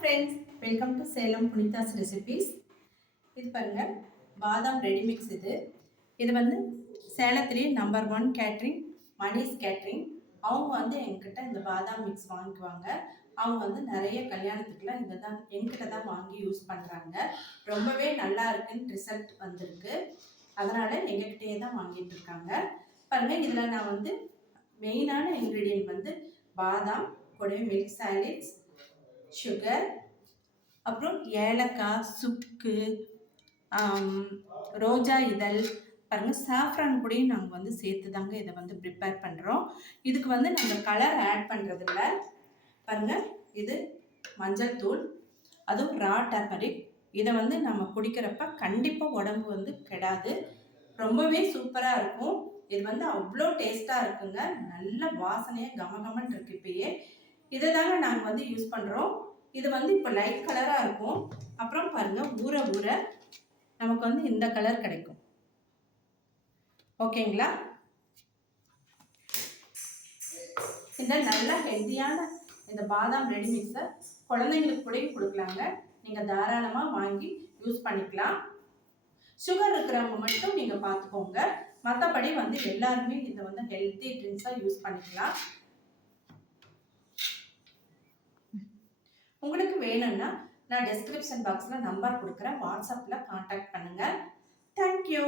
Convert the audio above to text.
Friends welcome to Salem Punitha's recipes இது பாருங்கள் பாதாம் ரெடி மிக்ஸ் இது. இது வந்து சேலத்திலேயே number one catering Mani's catering அவங்க வந்து எங்கிட்ட இந்த பாதாம் மிக்ஸ் வாங்கிக்குவாங்க அவங்க வந்து நிறைய கல்யாணத்துக்குலாம் இதை தான் எங்கிட்ட தான் வாங்கி யூஸ் பண்ணுறாங்க ரொம்பவே நல்லா இருக்குன்னு ரிசல்ட் வந்திருக்கு. அதனால் எங்ககிட்டயே தான் வாங்கிட்டு இருக்காங்க. பாருங்கள் இதில் நான் வந்து மெயினான இன்க்ரீடியன்ட் வந்து பாதாம் கூடவே மில்க் சாலிட்ஸ் சுகர் அப்புறம் ஏலக்காய் சுக்கு ரோஜா இதழ் பாருங்கள் சாஃப்ரான் கூடயும் நாங்கள் வந்து சேர்த்து தாங்க இதை வந்து ப்ரிப்பேர் பண்ணுறோம் இதுக்கு வந்து நாங்கள் கலர் ஆட் பண்ணுறதில்ல பாருங்கள் இது மஞ்சள் தூள் அதுவும் ரா டர்மரிக் இதை வந்து நம்ம குடிக்கிறப்ப கண்டிப்பாக உடம்பு வந்து கெடாது. ரொம்பவே சூப்பராக இருக்கும். இது வந்து அவ்வளோ டேஸ்ட்டாக இருக்குங்க. நல்ல வாசனையாக கமகமன் இருக்கு இப்பயே. இதை தாங்க நாங்கள் வந்து யூஸ் பண்ணுறோம் இது வந்து இப்போ லைட் கலராக இருக்கும். அப்புறம் பாருங்கள் ஊற ஊற நமக்கு வந்து இந்த கலர் கிடைக்கும். ஓகேங்களா இந்த நல்ல ஹெல்த்தியான இந்த பாதாம் ரெடி மிக்ஸை குழந்தைங்களுக்கு கூட கொடுக்கலாங்க. நீங்கள் தாராளமாக வாங்கி யூஸ் பண்ணிக்கலாம். சுகர் இருக்கிறவங்க மட்டும் நீங்கள் பார்த்துக்கோங்க. மற்றபடி வந்து எல்லாருமே இதை வந்து ஹெல்த்தி ட்ரிங்க்ஸாக யூஸ் பண்ணிக்கலாம். வேணும்னா நான் டிஸ்கிரிப்ஷன் பாக்ஸில் நம்பர் கொடுக்குறேன். வாட்ஸ்அப்பில் காண்டாக்ட் பண்ணுங்கள் தேங்க்யூ